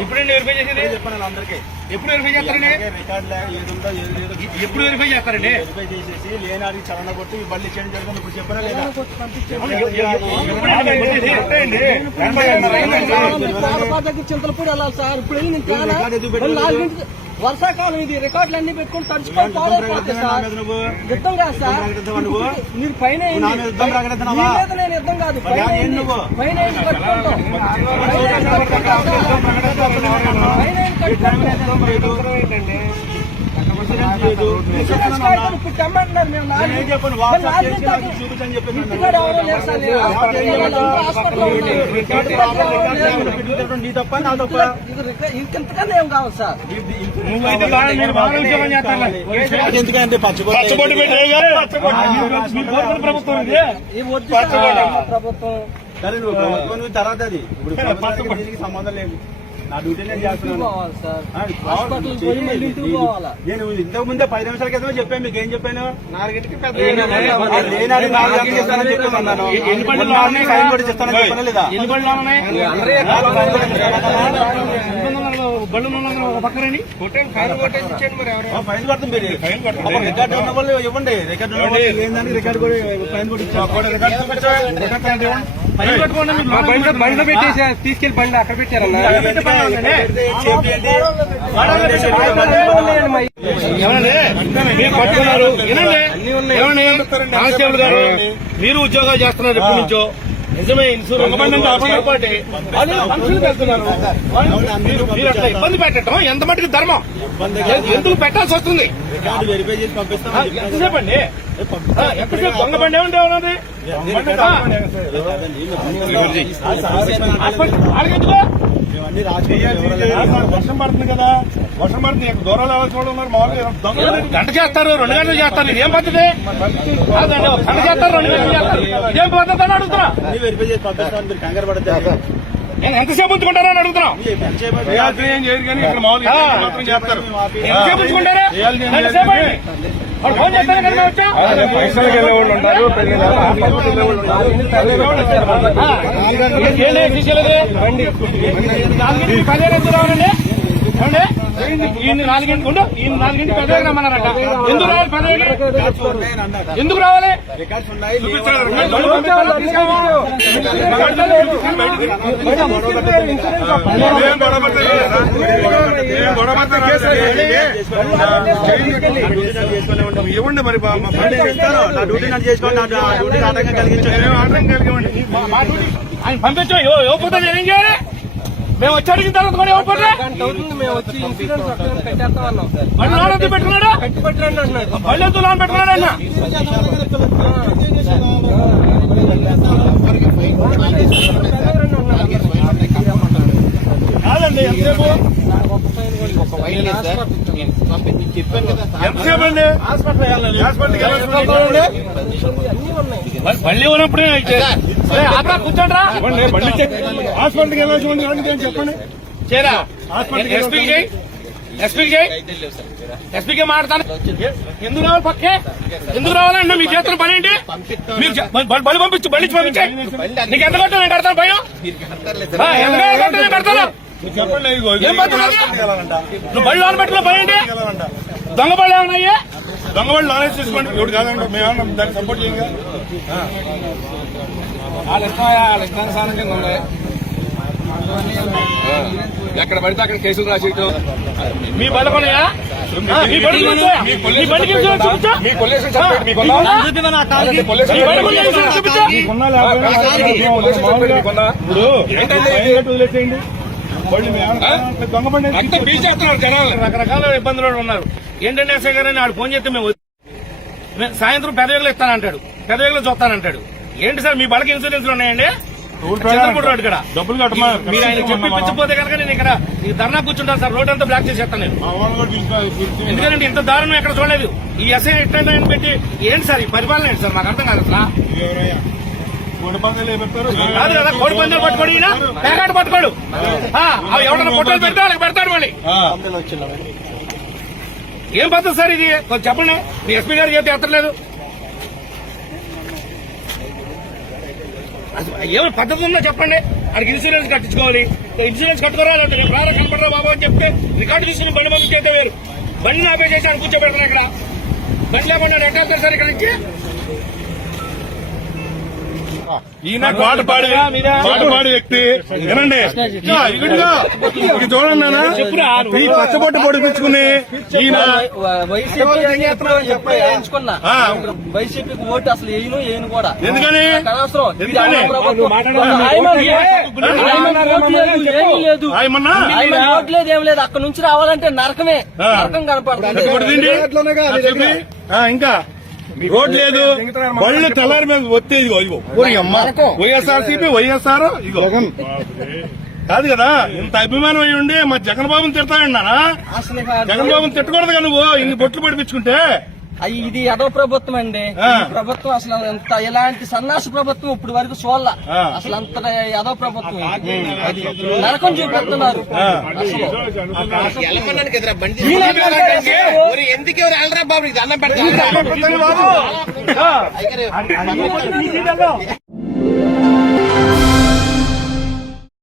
ఇప్పుడండి verify చేసేది చెప్పండి అందరికీ. ఎప్పుడు వెరిఫై చేస్తారండి? ఎప్పుడు వెరిఫై చేస్తారండి? వెరిఫై చేసేసి లేనాడికి చలన కొట్టి బళ్ళు చేయడం జరుగుతుంది. ఇప్పుడు చెప్పారా లేదా? చింతలపూడి వెళ్ళాలి సార్. ఇప్పుడు వర్షాకాలం ఇది రికార్డులు అన్ని పెట్టుకుని తడుచుకొని పాడైపోతుంది సార్. యుద్ధం కాదు సార్, మీరు పైన నేను యుద్ధం కాదు, పైన కట్టుకుంటాం. తెమ్మంటున్నారు మేము ఎవరో లేదు సార్. నీ తప్ప నా తప్ప ఇంతకన్నా ఏం కావాలి సార్. ఎందుకంటే ప్రభుత్వం సరే నువ్వు ప్రభుత్వం తర్వాత అది ఇప్పుడు దీనికి సంబంధం లేదు. నా డ్యూటీ నేను చేస్తున్నాను. నేను ఇంతకు ముందే 10 నిమిషాల క్రితమే చెప్పాను. మీకు ఏం చెప్పాను? 4 గంటలకి బళ్ళు పక్కనండి ఫైన్ పడుతుంది. రికార్డు ఉన్న వాళ్ళు ఇవ్వండి. రికార్డు ఏందని రికార్డు కూడా ఫైన్ కూడా బండ్లో పెట్టేసి తీసుకెళ్లి బండి అక్కడ పెట్టారన్నా. కానిస్టేబుల్ గారు మీరు ఉద్యోగాలు చేస్తున్నారు ఎప్పటి నుంచో. నిజమే ఇన్సూరెన్స్ మీరు అట్లా ఇబ్బంది పెట్టడం ఎంత మటుకు ధర్మం? ఎందుకు పెట్టాల్సి వస్తుంది? ఎంతసేపు అండి? ఎంతసేపు దొంగ బండి ఏమంటే ఏమన్నది? వాళ్ళకెందుకో వర్షం పడుతుంది కదా, వర్షం పడుతుంది. దూరాలు ఎవరు ఉన్నారు? మామూలుగా గంట చేస్తారు, 2 గంటలు చేస్తారు. ఇదేం పద్ధతి? గంట చేస్తారు, 2 గంటలు చేస్తారు. ఇదేం పద్ధతి అని అడుగుతున్నా. కంగారు పడితే నేను ఎంతసేపు ఉంచుకుంటారా అని అడుగుతున్నాం. ఏం చేయరు కానీ ఇక్కడ మామూలుగా చేస్తారు. ఎంతసేపు ఉంచుకుంటారా? ఫోన్ చేస్తాను కదా వచ్చా. పైసలకి వెళ్ళేవాళ్ళు ఉంటారు. రావాలండి. ఈయన 4 గంటలకు ఉండు. ఈయన 4 గంటలకు పెద్దగా రమ్మన్నారట. ఎందుకు రావాలి? పెద్దగా ఎందుకు రావాలి? ఇవ్వండి మరి. నా డ్యూటీ నన్ను చేసుకోండి. నా డ్యూటీ ఆటంకం కలిగించండి. ఆయన పంపించాం. ఇవ్వకపోతే ఏం చేయాలి? మేము వచ్చి అడిగిన తర్వాత కూడా ఇవ్వకపోతే బండి లోన్ ఎందుకు పెట్టుకున్నాడా? బండి ఎందుకు లోన్ పెట్టుకున్నాడా? అన్న కాదండి. ఎంతసేపు ఎంతసేపు అండి? మళ్ళీ ఉన్నప్పుడే కూర్చోండి. హాస్పిటల్కి వెళ్ళాల్సి ఉంది చెప్పండి. చేరా ఎస్పీకి చేయి, ఎస్పీకి చేయి, ఎస్పీకి మాట్లాడతాను. ఎందుకు రావాలి? పక్కే ఎందుకు రావాలన్నా? మీ చేతులు పని ఏంటి? మీరు బళ్ళు పంపించు, బండి పంపించాయి. నీకు ఎంత కొట్టా నేను కడతాను భయం? ఎంత కొట్టా నేను కడతాను? నువ్వు బళ్ళు లోన్ పెట్టుకున్న పని ఏంటి? దొంగ బళ్ళు ఏమన్నాయి? దొంగ బళ్ళు లోన్ తీసుకోండి. ఎవరు కాదంటే మేము దాన్ని సపోర్ట్ చేయాలి. వాళ్ళ ఇష్టానుసారం కింద ఉన్నాయి. ఎక్కడ పడితే అక్కడ కేసులు రాసేయటం. మీ బళ్ళ కొనయా? వదిలేసేయండి. దొంగ బండి అంతా బీచేస్తున్నారు జనాలు. రకరకాల ఇబ్బందులు ఉన్నారు. ఏంటంటే ఎస్ఐ గారని ఆడు ఫోన్ చేస్తే మేము సాయంత్రం పెదవేగలు ఇస్తానంటాడు, పెదవేగలు చూస్తానంటాడు. ఏంటి సార్ మీ బళ్ళకి ఇన్సూరెన్స్లు ఉన్నాయండి? చంద్రపూడి రోడ్ ఇక్కడ డబ్బులు కట్టమా? మీరు ఆయన చెప్పించకపోతే కనుక నేను ఇక్కడ ఈ ధర్నా కూర్చుంటాను సార్. రోడ్ అంతా బ్లాక్ చేసేస్తాను నేను. ఎందుకంటే ఇంత దారుణం ఎక్కడ చూడలేదు. ఈ ఎస్ఐ ఎట్లా పెట్టి ఏంటి సార్ ఈ పరిపాలన ఏంటి సార్? నాకు అర్థం కాదు అసలు. కాదు కదా, కోడి పందాలు పట్టుకోడు, ఈయన పేకాట పట్టుకోడు. ఎవడన్నా పొట్టలు పెడితే వాళ్ళకి పెడతాడు మళ్ళీ. ఏం పద్ధతి సార్ ఇది? చెప్పండి. మీ ఎస్పీ గారు చెప్తే ఎత్తలేదు. ఏమైనా పద్ధతి ఉందో చెప్పండి. ఆయనకి ఇన్సూరెన్స్ కట్టించుకోవాలి. ఇన్సూరెన్స్ కట్టుకోరా అంటే ప్రారం కనపడరా బాబు అని చెప్తే రికార్డు తీసుకుని బండి పంపించేస్తే వేరు. బండి ఆపే చేసి ఆయన కూర్చోబెడతాను ఇక్కడ. బండి లేకుండా ఎట్లా వెళ్తారు సార్ ఇక్కడ నుంచి? ఈయన పాటపాడి వ్యక్తి ఏనండి ఇదిగో ఇది చూడండి నాన్న. ఈ పచ్చబొట్టు పొడిపించుకుని ఈయన వైసీపీకి ఓటు అసలు వేయను కూడా ఎందుకని లేదు, ఆయమన్నా ఓటు లేదు, ఏం లేదు. అక్కడ నుంచి రావాలంటే నరకమే, నరకం కనపడుతుంది. ఇంకా రోడ్ లేదు, బళ్ళు తెల్లారి మీద వచ్చేది వైఎస్ఆర్సీపీ వైఎస్ఆర్ ఇగో కాదు కదా. ఇంత అభిమానం అయి ఉండి మా జగన్ బాబుని తిడతాయండి నాన్న. అసలు జగన్ బాబుని తిట్టకూడదు కదా నువ్వు ఇన్ని బొట్లు పడిపించుకుంటే. ఇది ఎదో ప్రభుత్వం అండి. ఈ ప్రభుత్వం అసలు ఎంత ఇలాంటి సన్నాసి ప్రభుత్వం ఇప్పుడు వరకు చూడాల. అసలు అంత ఎదో ప్రభుత్వం అది నరకం చూపెడుతున్నారు. ఎందుకు వెళ్ళరా బాబు దండం పెడతారు.